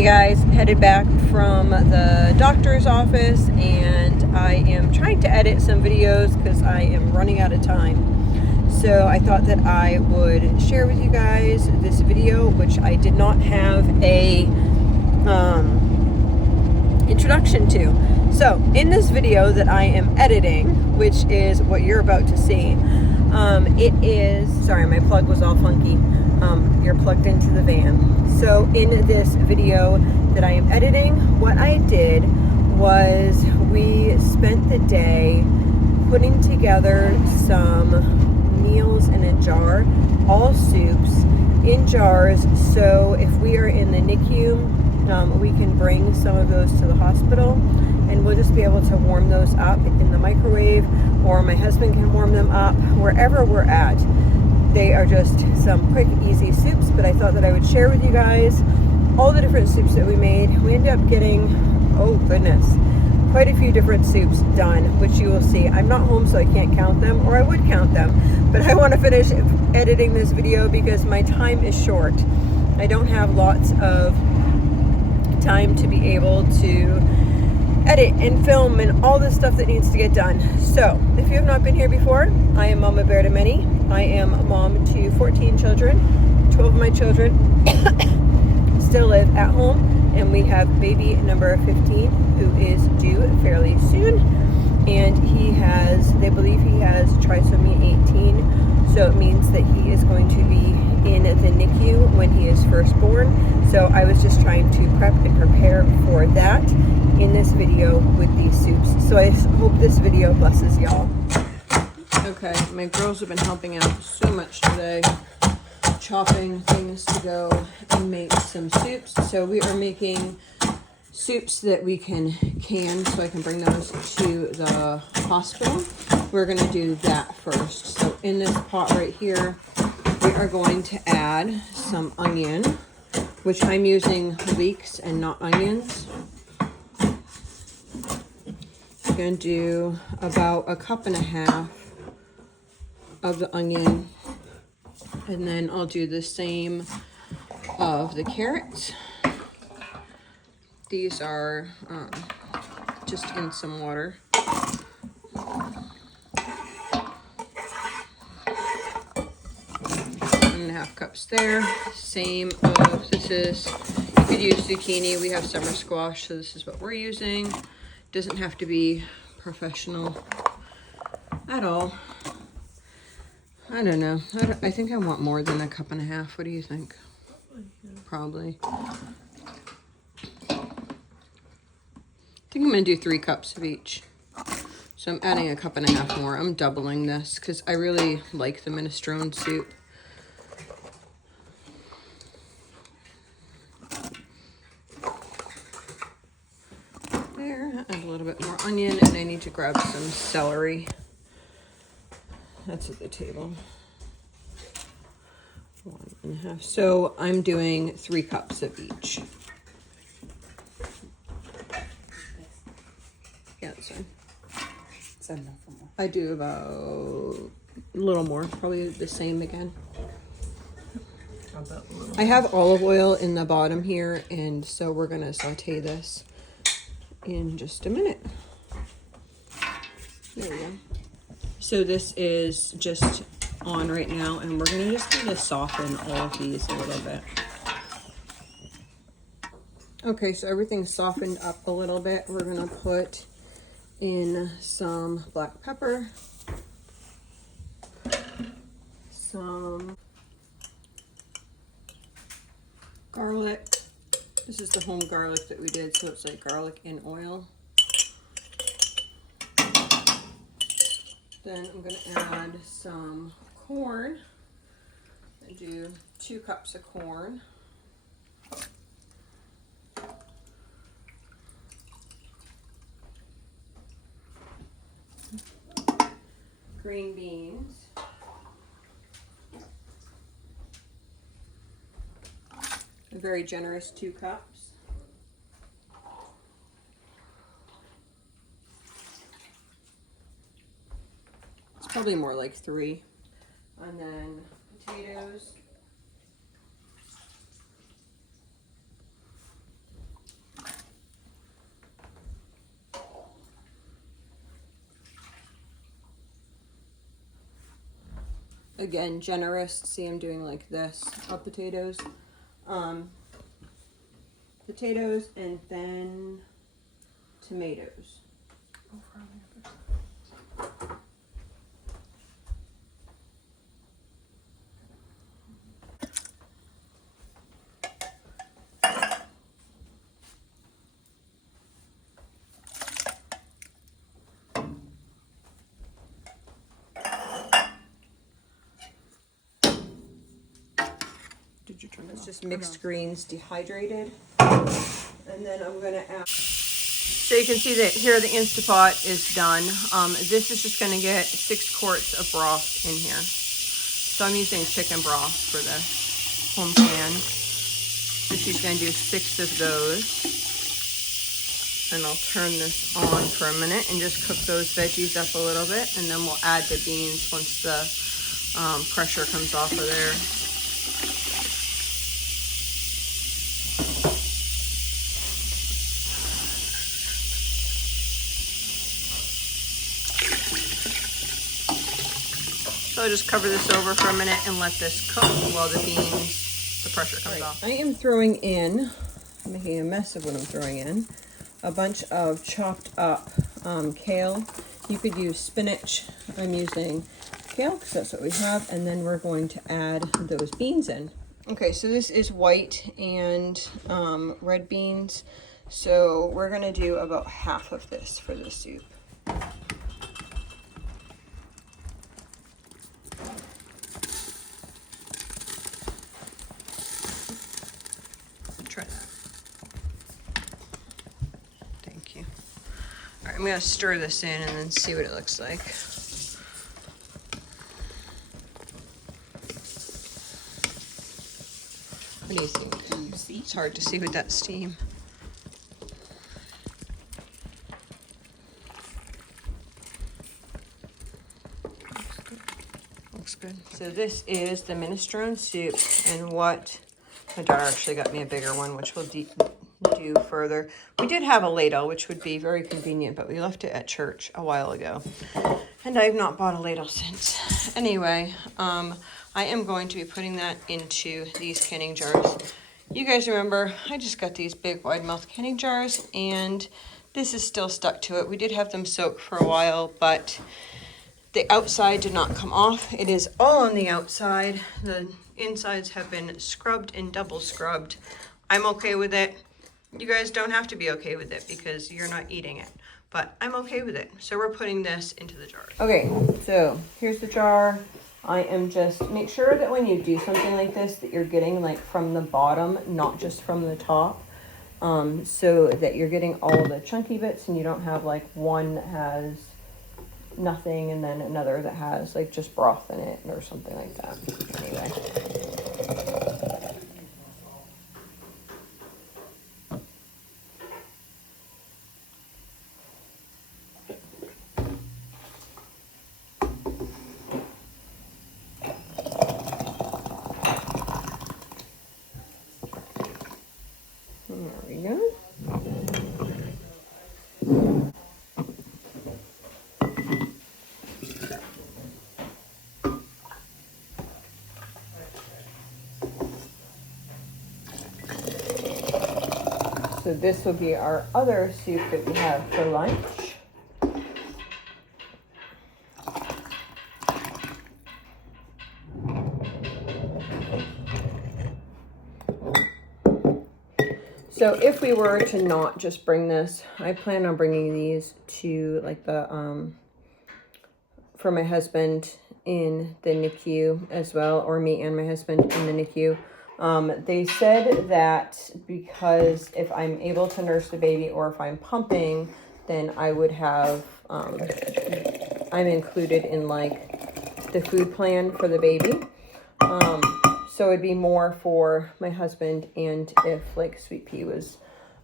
Hey guys, headed back from the doctor's office and I am trying to edit some videos because I am running out of time. So I thought that I would share with you guys this video, which I did not have a introduction to. So in this video that I am editing, which is what you're about to see, it is, sorry, my plug was all funky. You're plugged into the van. So in this video that I am editing, what I did was we spent the day putting together some meals in a jar, all soups in jars, so if we are in the NICU, we can bring some of those to the hospital and we'll just be able to warm those up in the microwave, or my husband can warm them up wherever we're at. They are just some quick, easy soups, but I thought that I would share with you guys all the different soups that we made. We ended up getting, oh goodness, quite a few different soups done, which you will see. I'm not home, so I can't count them, or I would count them, but I want to finish editing this video because my time is short. I don't have lots of time to be able to edit and film and all the stuff that needs to get done. So if you have not been here before, I am Mama Bear to Many. I am a mom to 14 children. 12 of my children still live at home, and we have baby number 15 who is due fairly soon, and they believe he has trisomy 18, so it means that he is going to be in the NICU when he is first born. So I was just trying to prep and prepare for that in this video with these soups. So I hope this video blesses y'all. Okay, my girls have been helping out so much today, chopping things to go and make some soups. So we are making soups that we can can, so I can bring those to the hospital. We're going to do that first. So in this pot right here, we are going to add some onion, which I'm using leeks and not onions. I'm going to do about 1.5 cups of the onion, and then I'll do the same of the carrots. These are just in some water. 1.5 cups there. Same of, this is, you could use zucchini. We have summer squash, so this is what we're using. Doesn't have to be professional at all. I don't know. I think I want more than 1.5 cups. What do you think? Probably. I think I'm going to do 3 cups of each. So I'm adding 1.5 cups more. I'm doubling this because I really like the minestrone soup. There. Add a little bit more onion, and I need to grab some celery. That's at the table. 1.5. So I'm doing 3 cups of each. Yeah, that's fine. Is that enough for more? I do about a little more, probably the same again. I have olive oil in the bottom here, and so we're gonna saute this in just a minute. There we go. So this is just on right now, and we're gonna just kind of soften all of these a little bit. Okay, so everything's softened up a little bit. We're gonna put in some black pepper, some garlic. This is the home garlic that we did, so it's like garlic in oil. Then I'm going to add some corn. I do 2 cups of corn. Green beans. A very generous 2 cups. Probably more like 3. And then potatoes. Again, generous. See, I'm doing like this of potatoes. Potatoes and then tomatoes. Did you turn it It's off? just mixed greens dehydrated. And then I'm gonna add. So you can see that here the Instapot is done. This is just gonna get 6 quarts of broth in here. So I'm using chicken broth for this home pan. So she's gonna do 6 of those. And I'll turn this on for a minute and just cook those veggies up a little bit. And then we'll add the beans once the pressure comes off of there. So I'll just cover this over for a minute and let this cook while the pressure comes off. I am throwing in, making a mess of what I'm throwing in, a bunch of chopped up kale. You could use spinach. I'm using kale because that's what we have. And then we're going to add those beans in. Okay, so this is white and red beans. So we're gonna do about half of this for the soup. Try that. Thank you. All right, I'm gonna stir this in and then see what it looks like. What do you think? Can you see? It's hard to see with that steam. Looks good. So this is the minestrone soup, and what my daughter actually got me a bigger one, which we'll do further. We did have a ladle, which would be very convenient, but we left it at church a while ago, and I've not bought a ladle since. Anyway, I am going to be putting that into these canning jars. You guys remember, I just got these big wide mouth canning jars, and this is still stuck to it. We did have them soak for a while, but the outside did not come off. It is all on the outside. The insides have been scrubbed and double scrubbed. I'm okay with it. You guys don't have to be okay with it because you're not eating it, but I'm okay with it. So we're putting this into the jar. Okay, so here's the jar. I am just, make sure that when you do something like this that you're getting like from the bottom, not just from the top, so that you're getting all the chunky bits and you don't have like one that has nothing and then another that has like just broth in it or something like that. Anyway. There we go. So this will be our other soup that we have for lunch. So if we were to not just bring this, I plan on bringing these to like the, for my husband in the NICU as well, or me and my husband in the NICU. They said that because if I'm able to nurse the baby or if I'm pumping, then I would have, I'm included in like the food plan for the baby. So it'd be more for my husband and if like Sweet Pea was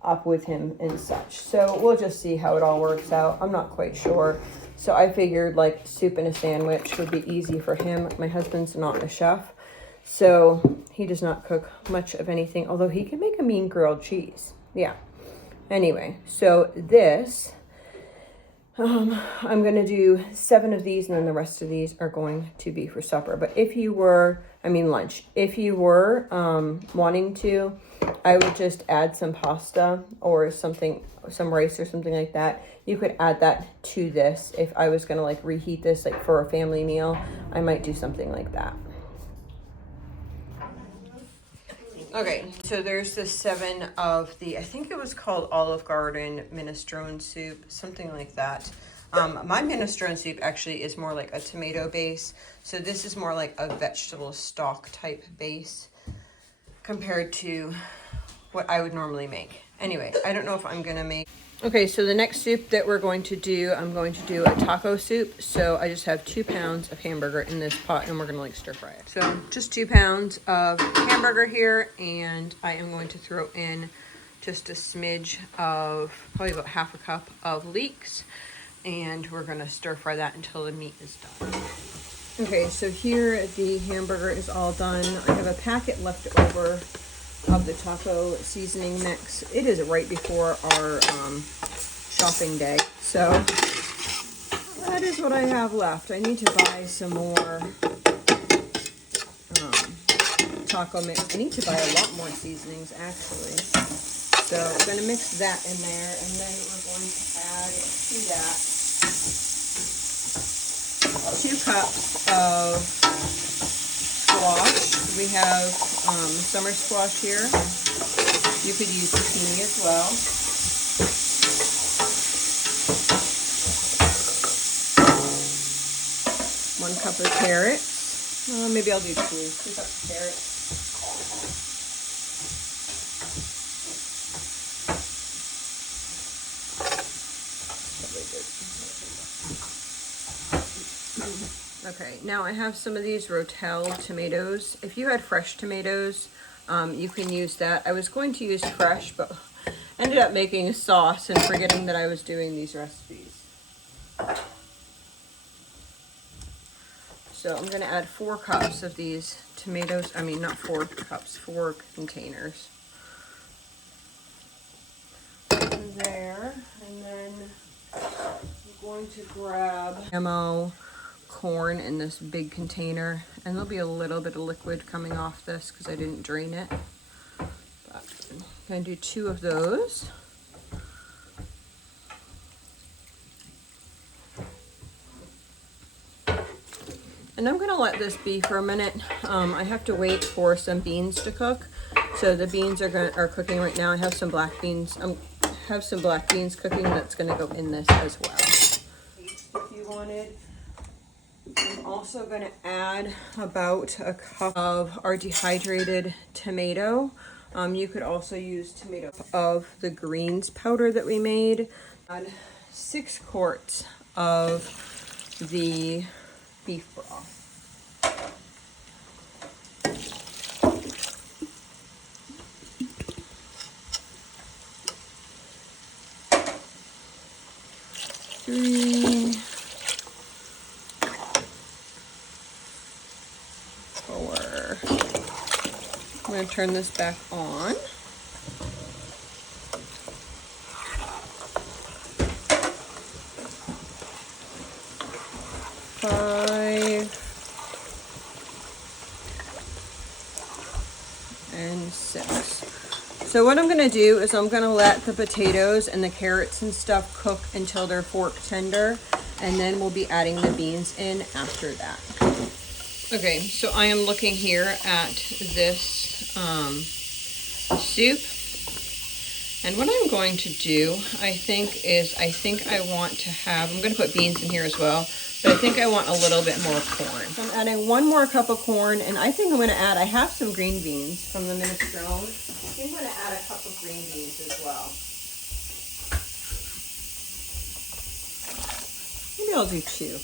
up with him and such. So we'll just see how it all works out. I'm not quite sure. So I figured like soup and a sandwich would be easy for him. My husband's not a chef, so he does not cook much of anything, although he can make a mean grilled cheese. Yeah. Anyway, so this, I'm gonna do 7 of these, and then the rest of these are going to be for supper. But if you were, I mean lunch, if you were wanting to, I would just add some pasta or something, some rice or something like that. You could add that to this. If I was gonna like reheat this like for a family meal, I might do something like that. Okay, so there's the 7 of the, I think it was called Olive Garden minestrone soup, something like that. My minestrone soup actually is more like a tomato base, so this is more like a vegetable stock type base compared to what I would normally make. Anyway, I don't know if I'm gonna make. Okay, so the next soup that we're going to do, I'm going to do a taco soup. So I just have 2 pounds of hamburger in this pot, and we're gonna like stir fry it. So just 2 pounds of hamburger here, and I am going to throw in just a smidge of, probably about half a cup of leeks, and we're gonna stir fry that until the meat is done. Okay, so here the hamburger is all done. I have a packet left over of the taco seasoning mix. It is right before our shopping day, so that is what I have left. I need to buy some more taco mix. I need to buy a lot more seasonings actually. So I'm going to mix that in there, and then we're going to add to that 2 cups of squash. We have summer squash here. You could use zucchini as well. 1 cup of carrots. Maybe I'll do 2 cups of carrots. Okay, now I have some of these Rotel tomatoes. If you had fresh tomatoes, you can use that. I was going to use fresh, but ended up making a sauce and forgetting that I was doing these recipes. So I'm gonna add 4 cups of these tomatoes. I mean, not 4 cups, 4 containers. There, and then I'm going to grab ammo corn in this big container, and there'll be a little bit of liquid coming off this because I didn't drain it. But I'm gonna do 2 of those. And I'm gonna let this be for a minute. I have to wait for some beans to cook. So the beans are cooking right now. I have some black beans. Have some black beans cooking that's gonna go in this as well. If you wanted. I'm also going to add about a cup of our dehydrated tomato. You could also use tomato of the greens powder that we made. Add 6 quarts of the beef broth. I'm going to turn this back on. 5 and 6. So what I'm going to do is I'm going to let the potatoes and the carrots and stuff cook until they're fork tender, and then we'll be adding the beans in after that. Okay, so I am looking here at this soup, and what I'm going to do, I think I want to have, I'm going to put beans in here as well, but I think I want a little bit more corn. So I'm adding 1 more cup of corn, and I think I'm going to add, I have some green beans from the minestrone. I think I'm going to add a cup of green beans as well. Maybe I'll do 2.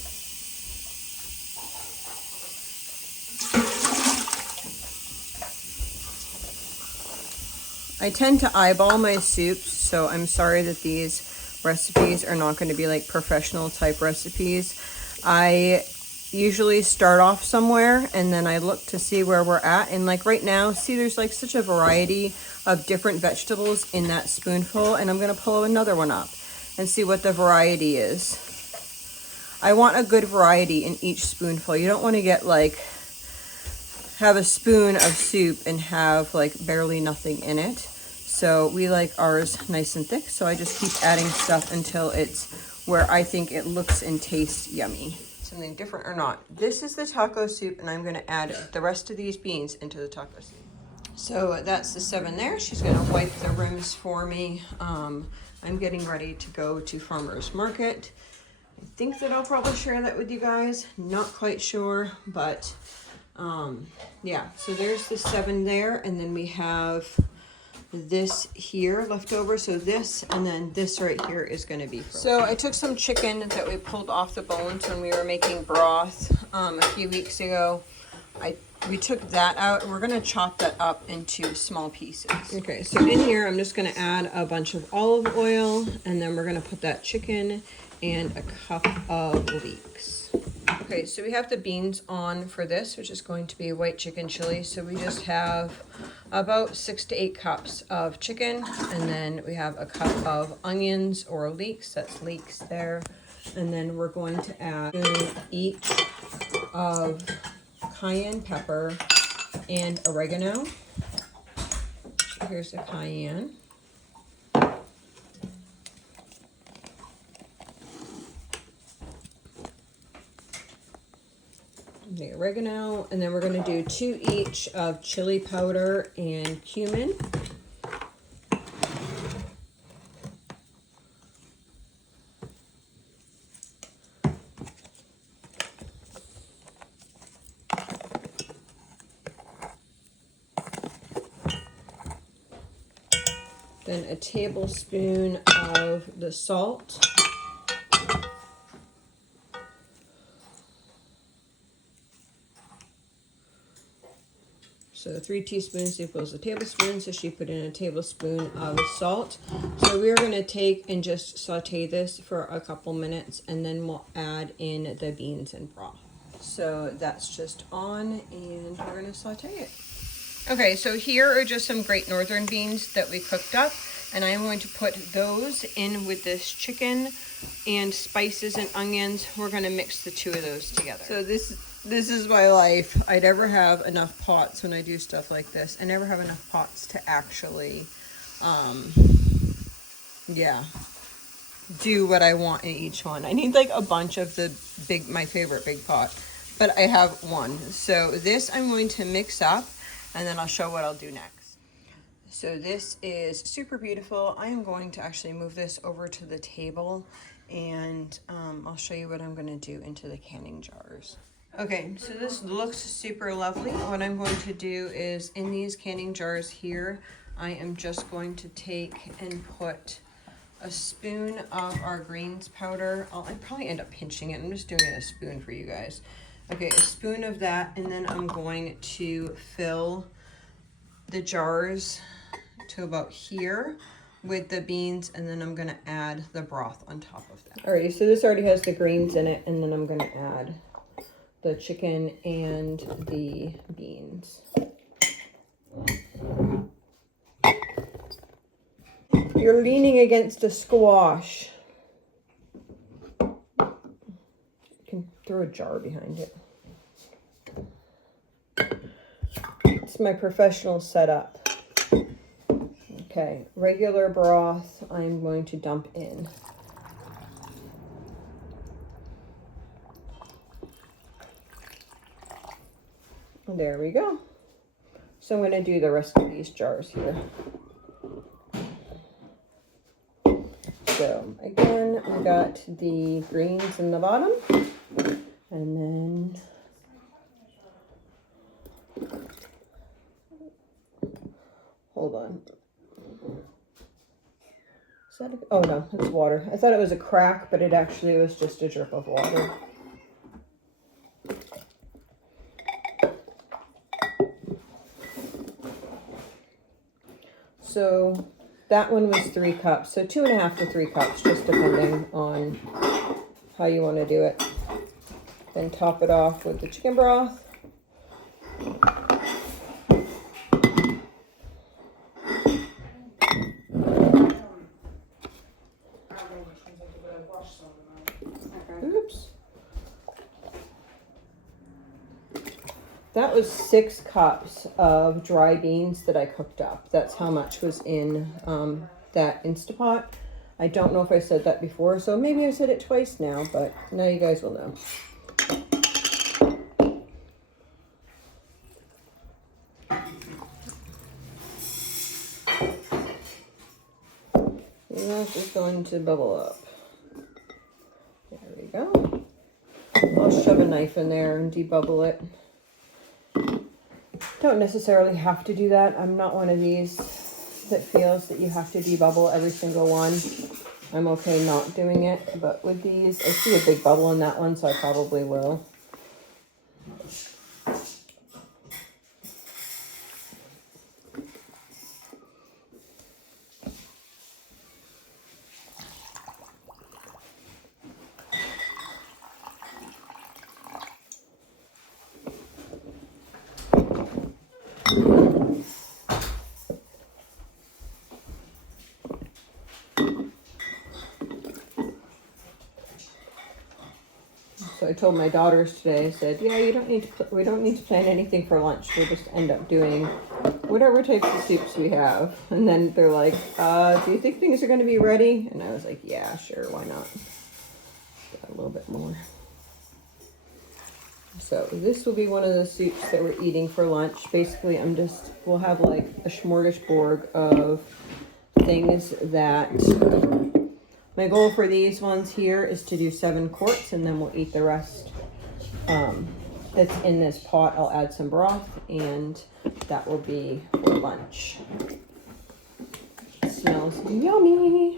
I tend to eyeball my soups, so I'm sorry that these recipes are not going to be like professional type recipes. I usually start off somewhere and then I look to see where we're at, and like right now, see there's like such a variety of different vegetables in that spoonful, and I'm going to pull another one up. and see what the variety is. I want a good variety in each spoonful. You don't want to get like, have a spoon of soup and have like barely nothing in it. So we like ours nice and thick. So I just keep adding stuff until it's where I think it looks and tastes yummy. Something different or not. This is the taco soup, and I'm gonna add the rest of these beans into the taco soup. So that's the 7 there. She's gonna wipe the rims for me. I'm getting ready to go to farmer's market. I think that I'll probably share that with you guys. Not quite sure, but yeah. So there's the 7 there, and then we have this here left over. So this, and then this right here is going to be frozen. So I took some chicken that we pulled off the bones when we were making broth a few weeks ago. We took that out, and we're going to chop that up into small pieces. Okay, so in here I'm just going to add a bunch of olive oil, and then we're going to put that chicken and a cup of leeks. Okay, so we have the beans on for this, which is going to be white chicken chili. So we just have about 6 to 8 cups of chicken, and then we have a cup of onions or leeks. That's leeks there. And then we're going to add each of cayenne pepper and oregano. So here's the cayenne. The oregano, and then we're going to do 2 each of chili powder and cumin. Then a tablespoon of the salt. So 3 teaspoons equals a tablespoon, so she put in a tablespoon of salt. So we're going to take and just saute this for a couple minutes, and then we'll add in the beans and broth. So that's just on, and we're going to saute it. Okay, so here are just some Great Northern beans that we cooked up, and I'm going to put those in with this chicken and spices and onions. We're going to mix the 2 of those together. So this is my life. I never have enough pots when I do stuff like this. I never have enough pots to actually, yeah, do what I want in each one. I need like a bunch of the my favorite big pot, but I have one. So this I'm going to mix up, and then I'll show what I'll do next. So this is super beautiful. I am going to actually move this over to the table, and I'll show you what I'm going to do into the canning jars. Okay, so this looks super lovely. What I'm going to do is in these canning jars here, I am just going to take and put a spoon of our greens powder. I'd probably end up pinching it. I'm just doing it a spoon for you guys. Okay, a spoon of that, and then I'm going to fill the jars to about here with the beans, and then I'm gonna add the broth on top of that. Alrighty, so this already has the greens in it, and then I'm gonna add the chicken and the beans. You're leaning against a squash. You can throw a jar behind it. It's my professional setup. Okay, regular broth I'm going to dump in. There we go. So I'm going to do the rest of these jars here. So again, we got the greens in the bottom, and then hold on. Is that oh no, it's water. I thought it was a crack, but it actually was just a drip of water. So that one was 3 cups, so 2.5 to 3 cups, just depending on how you want to do it. Then top it off with the chicken broth. That was 6 cups of dry beans that I cooked up. That's how much was in that Instapot. I don't know if I said that before, so maybe I said it twice now, but now you guys will know. That is going to bubble up. There we go. I'll shove a knife in there and debubble it. Don't necessarily have to do that. I'm not one of these that feels that you have to debubble every single one. I'm okay not doing it, but with these, I see a big bubble in that one, so I probably will. So I told my daughters today, I said, yeah, we don't need to plan anything for lunch. We'll just end up doing whatever types of soups we have. And then they're like, do you think things are going to be ready? And I was like, yeah, sure, why not? Got a little bit more. So this will be one of the soups that we're eating for lunch. Basically, we'll have like a smorgasbord of things that... My goal for these ones here is to do 7 quarts, and then we'll eat the rest that's in this pot. I'll add some broth, and that will be for lunch. It smells yummy.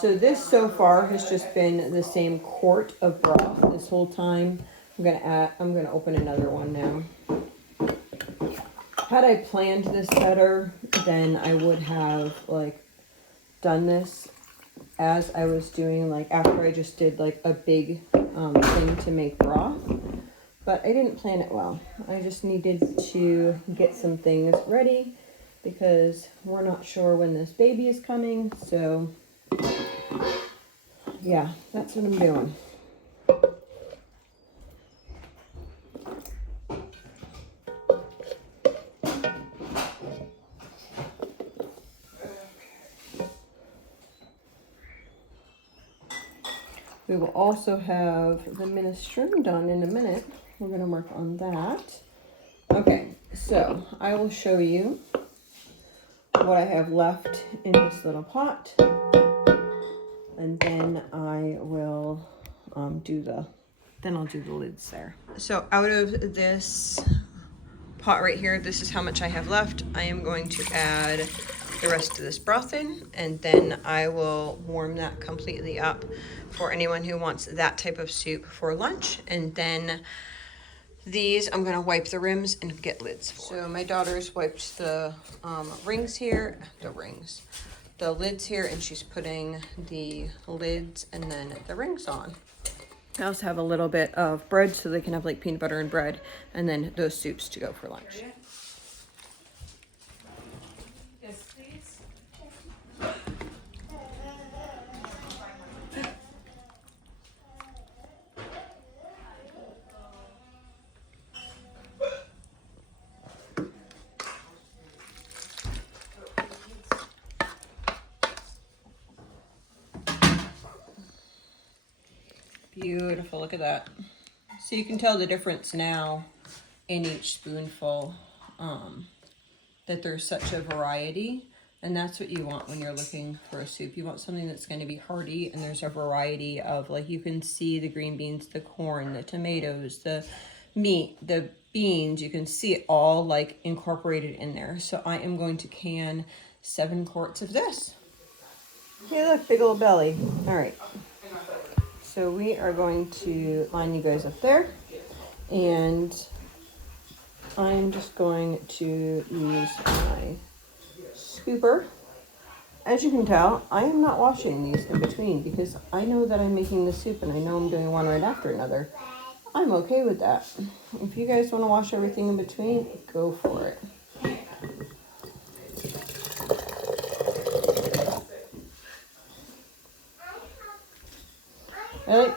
So this so far has just been the same quart of broth this whole time. I'm gonna open another one now. Had I planned this better, then I would have like done this as I was doing, like after I just did like a big thing to make broth. But I didn't plan it well. I just needed to get some things ready because we're not sure when this baby is coming, so yeah, that's what I'm doing. We will also have the minestrone done in a minute. We're going to work on that. Okay, so I will show you what I have left in this little pot. And then I will I'll do the lids there. So out of this pot right here, this is how much I have left. I am going to add the rest of this broth in, and then I will warm that completely up for anyone who wants that type of soup for lunch. And then these I'm gonna wipe the rims and get lids for. So my daughter's wiped the the lids here, and she's putting the lids and then the rings on. I also have a little bit of bread so they can have like peanut butter and bread, and then those soups to go for lunch. Yes, please. Beautiful, look at that. So you can tell the difference now in each spoonful, that there's such a variety, and that's what you want when you're looking for a soup. You want something that's going to be hearty, and there's a variety of, like, you can see the green beans, the corn, the tomatoes, the meat, the beans. You can see it all like incorporated in there. So I am going to can 7 quarts of this. Hey, look, big old belly. All right. So we are going to line you guys up there, and I'm just going to use my scooper. As you can tell, I am not washing these in between because I know that I'm making the soup and I know I'm doing one right after another. I'm okay with that. If you guys want to wash everything in between, go for it. I like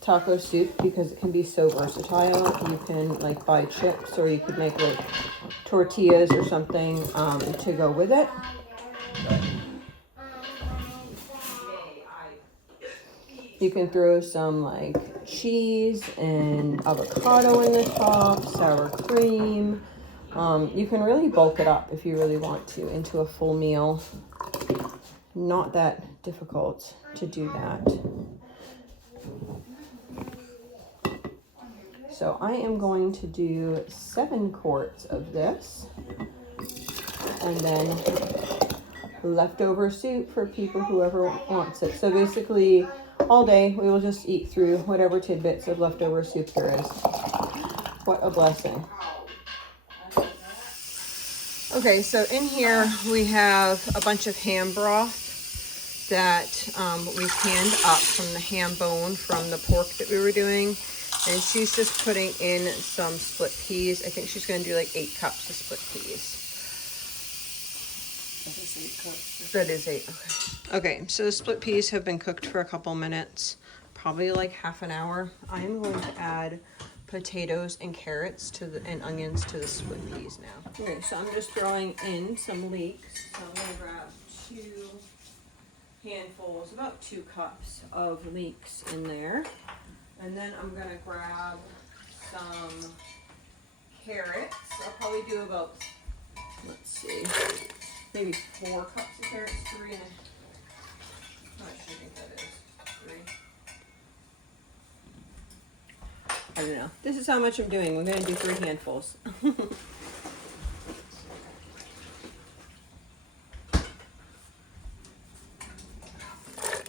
taco soup because it can be so versatile. You can like buy chips, or you could make like tortillas or something to go with it. You can throw some like cheese and avocado in the top, sour cream. You can really bulk it up if you really want to into a full meal. Not that difficult to do that. So I am going to do 7 quarts of this, and then leftover soup for people whoever wants it. So basically all day we will just eat through whatever tidbits of leftover soup there is. What a blessing. Okay, so in here we have a bunch of ham broth that we canned up from the ham bone from the pork that we were doing. And she's just putting in some split peas. I think she's going to do like 8 cups of split peas. That is 8 cups. That is 8, okay. Okay, so the split peas have been cooked for a couple minutes, probably like half an hour. I'm going to add potatoes and carrots and onions to the split peas now. Okay, so I'm just throwing in some leeks. So I'm going to grab 2 handfuls, about 2 cups of leeks in there. And then I'm going to grab some carrots. I'll probably do about, let's see, maybe 4 cups of carrots, 3 and how much do you think that is? 3? I don't know. This is how much I'm doing. We're going to do 3 handfuls.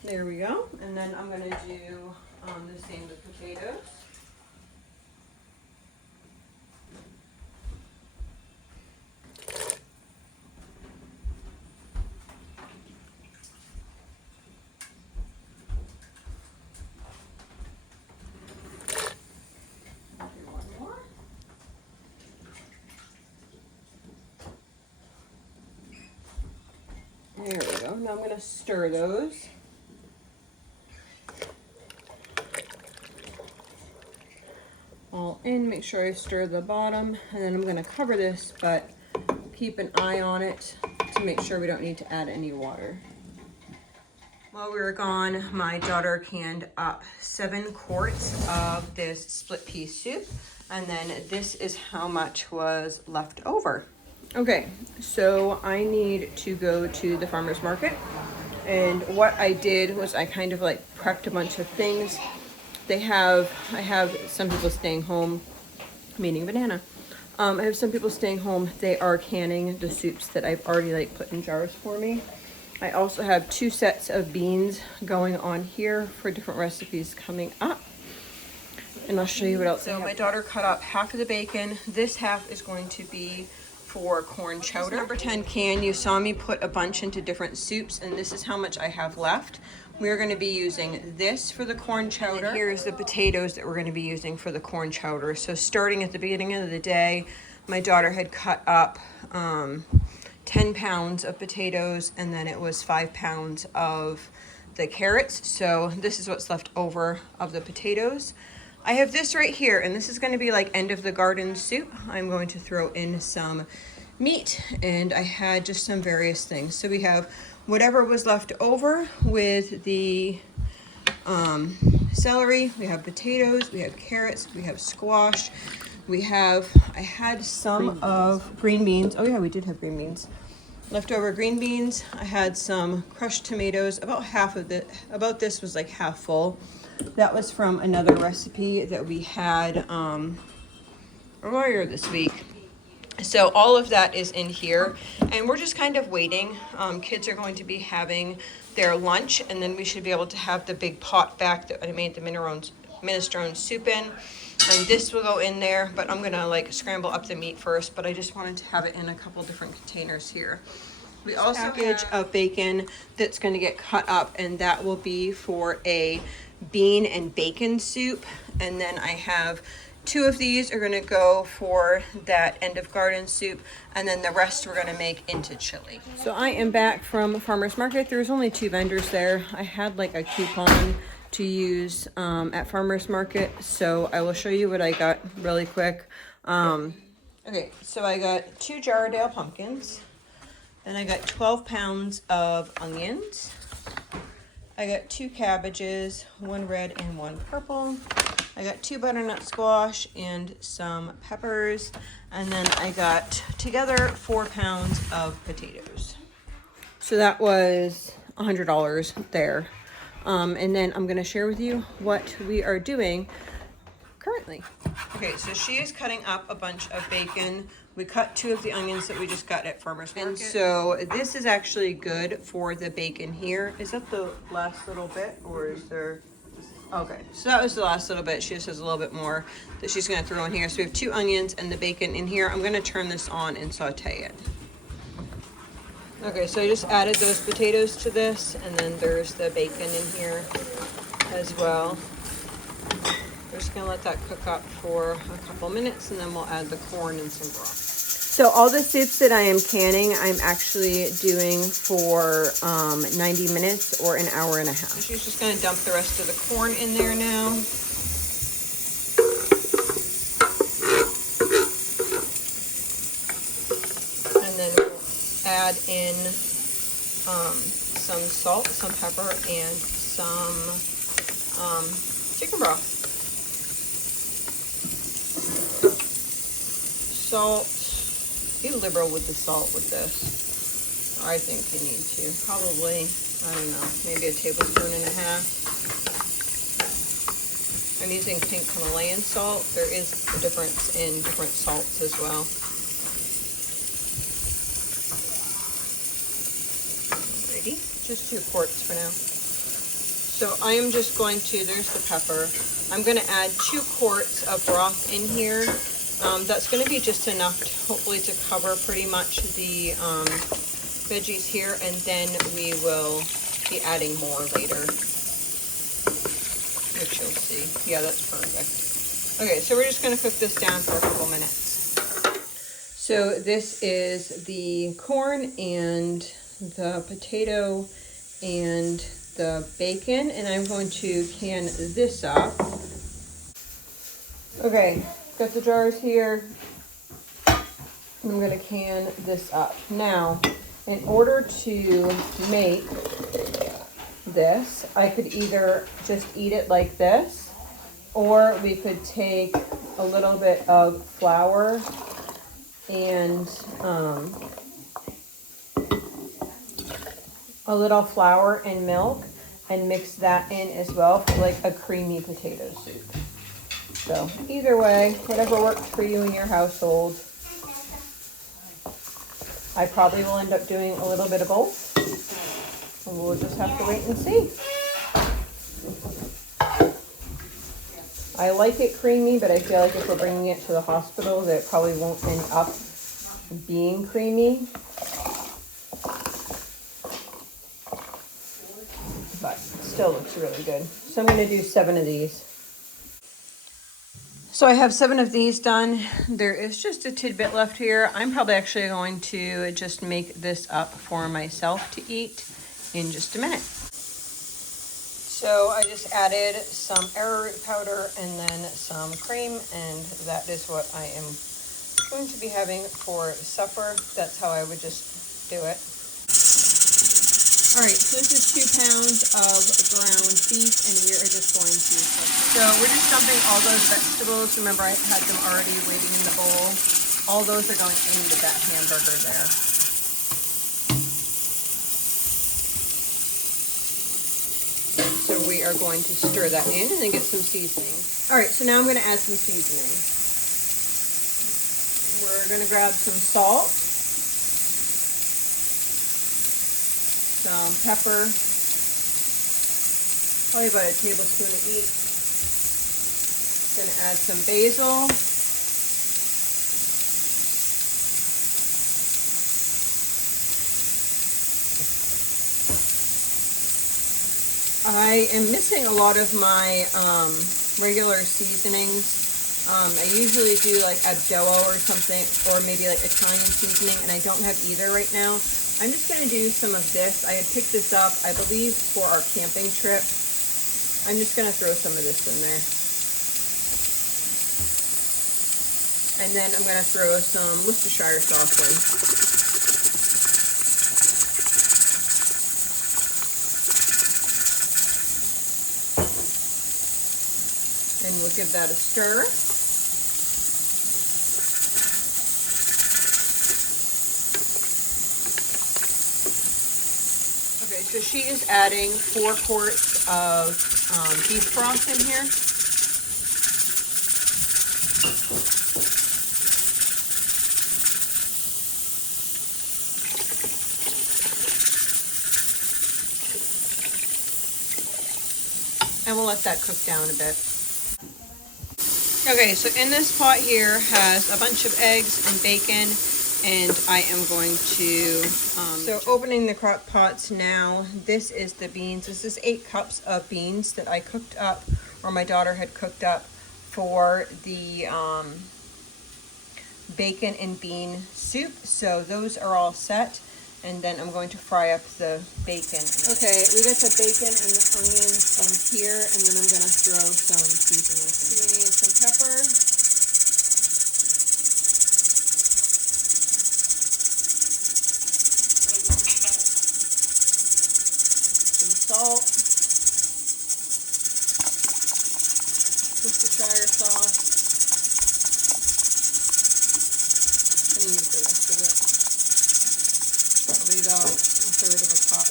There we go. And then I'm going to do the same with potatoes. There we go. Now I'm going to stir those. All in, make sure I stir the bottom, and then I'm going to cover this, but keep an eye on it to make sure we don't need to add any water. While we were gone, my daughter canned up 7 quarts of this split pea soup, and then this is how much was left over. Okay, so I need to go to the farmer's market, and what I did was I kind of like prepped a bunch of things. I have some people staying home, meaning banana. I have some people staying home. They are canning the soups that I've already like put in jars for me. I also have 2 sets of beans going on here for different recipes coming up. And I'll show you what else. So my daughter cut up half of the bacon. This half is going to be for corn chowder. Number 10 can, you saw me put a bunch into different soups, and this is how much I have left. We're going to be using this for the corn chowder. And here's the potatoes that we're going to be using for the corn chowder. So starting at the beginning of the day, my daughter had cut up 10 pounds of potatoes, and then it was 5 pounds of the carrots. So this is what's left over of the potatoes. I have this right here, and this is going to be like end of the garden soup. I'm going to throw in some meat, and I had just some various things. So we have whatever was left over with the celery, we have potatoes, we have carrots, we have squash, I had some of green beans. Oh yeah, we did have green beans. Leftover green beans. I had some crushed tomatoes. About this was like half full. That was from another recipe that we had earlier this week. So all of that is in here, and we're just kind of waiting. Kids are going to be having their lunch, and then we should be able to have the big pot back that I made the minestrone soup in. And this will go in there, but I'm gonna like scramble up the meat first, but I just wanted to have it in a couple different containers here. We also have a package of bacon that's gonna get cut up, and that will be for a bean and bacon soup. And then I have 2 of these are gonna go for that end of garden soup, and then the rest we're gonna make into chili. So I am back from farmer's market. There was only 2 vendors there. I had like a coupon to use at farmer's market. So I will show you what I got really quick. Okay, so I got 2 Jarradale pumpkins. Then I got 12 pounds of onions. I got 2 cabbages, 1 red and 1 purple. I got 2 butternut squash and some peppers. And then I got together 4 pounds of potatoes. So that was $100 there. And then I'm gonna share with you what we are doing currently. Okay, so she is cutting up a bunch of bacon. We cut 2 of the onions that we just got at farmer's market. And so this is actually good for the bacon here. Is that the last little bit, or is there? Okay, so that was the last little bit. She just has a little bit more that she's gonna throw in here. So we have 2 onions and the bacon in here. I'm gonna turn this on and saute it. Okay, so I just added those potatoes to this, and then there's the bacon in here as well. We're just gonna let that cook up for a couple minutes, and then we'll add the corn and some broth. So all the soups that I am canning, I'm actually doing for 90 minutes or an hour and a half. So she's just gonna dump the rest of the corn in there now. And then we'll add in some salt, some pepper, and some chicken broth. Salt. Be liberal with the salt with this. I think you need to. Probably, I don't know, maybe a tablespoon and a half. I'm using pink Himalayan salt. There is a difference in different salts as well. Alrighty, just 2 quarts for now. So I am just going to, there's the pepper. I'm going to add 2 quarts of broth in here. That's going to be just enough, hopefully, to cover pretty much the veggies here, and then we will be adding more later, which you'll see. Yeah, that's perfect. Okay, so we're just going to cook this down for a couple minutes. So this is the corn and the potato and the bacon, and I'm going to can this up. Okay. Got the jars here. I'm gonna can this up. Now, in order to make this, I could either just eat it like this, or we could take a little bit of flour and a little flour and milk and mix that in as well for like a creamy potato soup. So either way, whatever works for you in your household. I probably will end up doing a little bit of both. And we'll just have to wait and see. I like it creamy, but I feel like if we're bringing it to the hospital, that it probably won't end up being creamy. But still looks really good. So I'm going to do 7 of these. So I have 7 of these done. There is just a tidbit left here. I'm probably actually going to just make this up for myself to eat in just a minute. So I just added some arrowroot powder and then some cream, and that is what I am going to be having for supper. That's how I would just do it. All right, so this is 2 pounds of ground beef, and we are just going to cook it. So we're just dumping all those vegetables. Remember, I had them already waiting in the bowl. All those are going into that hamburger there. So we are going to stir that in and then get some seasoning. All right, so now I'm going to add some seasoning. We're going to grab some salt, some pepper, probably about a tablespoon of each. Going to add some basil. I am missing a lot of my regular seasonings. I usually do like abdello or something, or maybe like Italian seasoning, and I don't have either right now. I'm just going to do some of this. I had picked this up, I believe, for our camping trip. I'm just gonna throw some of this in there. And then I'm gonna throw some Worcestershire sauce in. And we'll give that a stir. Okay, so she is adding 4 quarts of beef broth in here. And we'll let that cook down a bit. Okay, so in this pot here has a bunch of eggs and bacon, and I am going to, so opening the crock pots now. This is the beans. This is 8 cups of beans that I cooked up, or my daughter had cooked up for the bacon and bean soup. So those are all set. And then I'm going to fry up the bacon. Okay, we got the bacon and the onions in here, and then I'm going to throw some seasonings in. We need some pepper. Some salt. Worcestershire sauce. I'm going to use the rest of it. Probably about a third of a cup.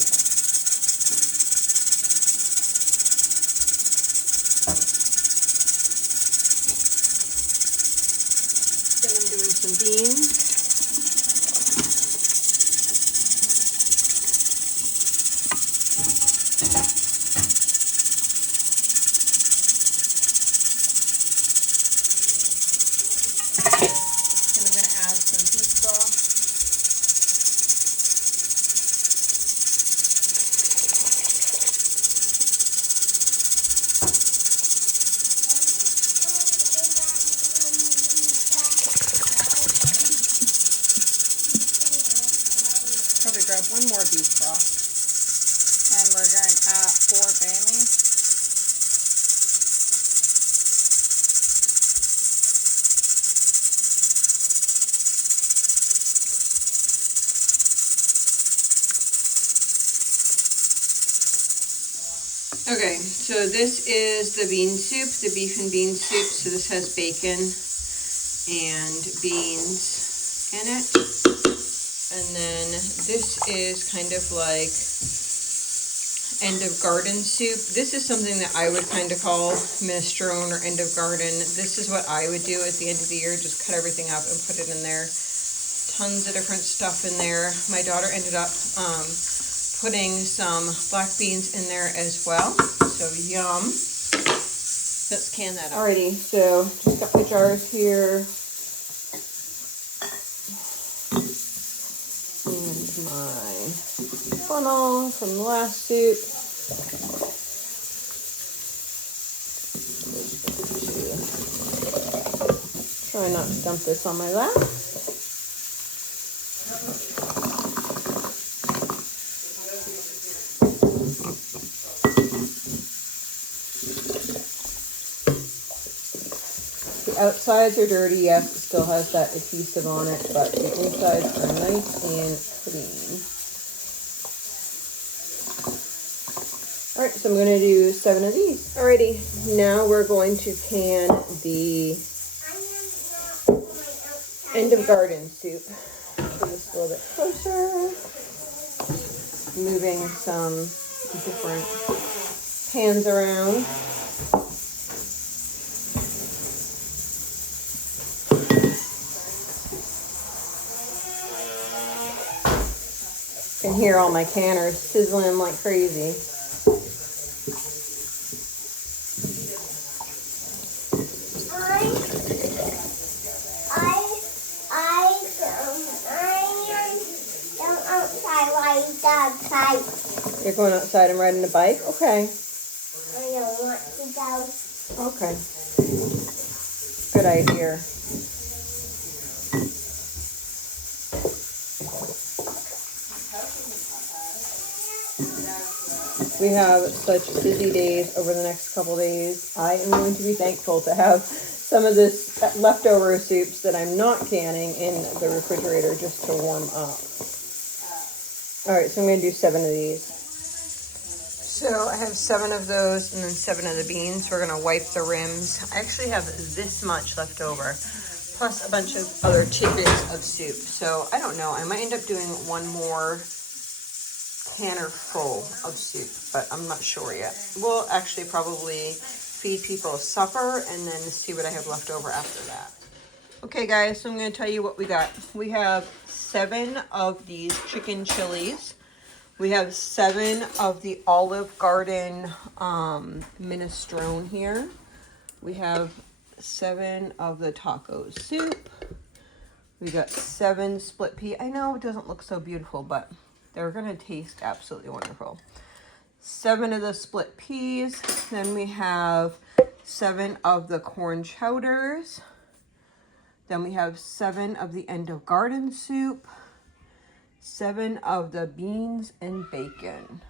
Then I'm doing some beans. And I'm going to add some beef broth. Probably grab one more beef broth. And we're going to add 4 bay leaves. Okay, so this is the bean soup, the beef and bean soup. So this has bacon and beans in it. And then this is kind of like end of garden soup. This is something that I would kind of call minestrone or end of garden. This is what I would do at the end of the year, just cut everything up and put it in there. Tons of different stuff in there. My daughter ended up putting some black beans in there as well. So yum. Let's can that up. Alrighty, so just got my jars here. And my funnel from the last soup. Try not to dump this on my lap. The outsides are dirty, yes, it still has that adhesive on it, but the insides are nice and clean. Alright, so I'm going to do 7 of these. Alrighty, now we're going to can the end of garden soup. Put this a little bit closer. Moving some different pans around. You can hear all my canners sizzling like crazy. You're going outside and riding a bike? Okay. I don't want to go. Okay. Good idea. We have such busy days over the next couple days. I am going to be thankful to have some of this leftover soups that I'm not canning in the refrigerator just to warm up. All right, so I'm going to do 7 of these. So I have 7 of those and then 7 of the beans. We're going to wipe the rims. I actually have this much left over, plus a bunch of other tidbits of soup. So I don't know. I might end up doing one more canner full of soup, but I'm not sure yet. We'll actually probably feed people supper and then see what I have left over after that. Okay guys, so I'm going to tell you what we got. We have 7 of these chicken chilies. We have 7 of the Olive Garden minestrone here. We have 7 of the taco soup. We got 7 split pea. I know it doesn't look so beautiful, but they're gonna taste absolutely wonderful. 7 of the split peas. Then we have 7 of the corn chowders. Then we have 7 of the end of garden soup. 7 of the beans and bacon.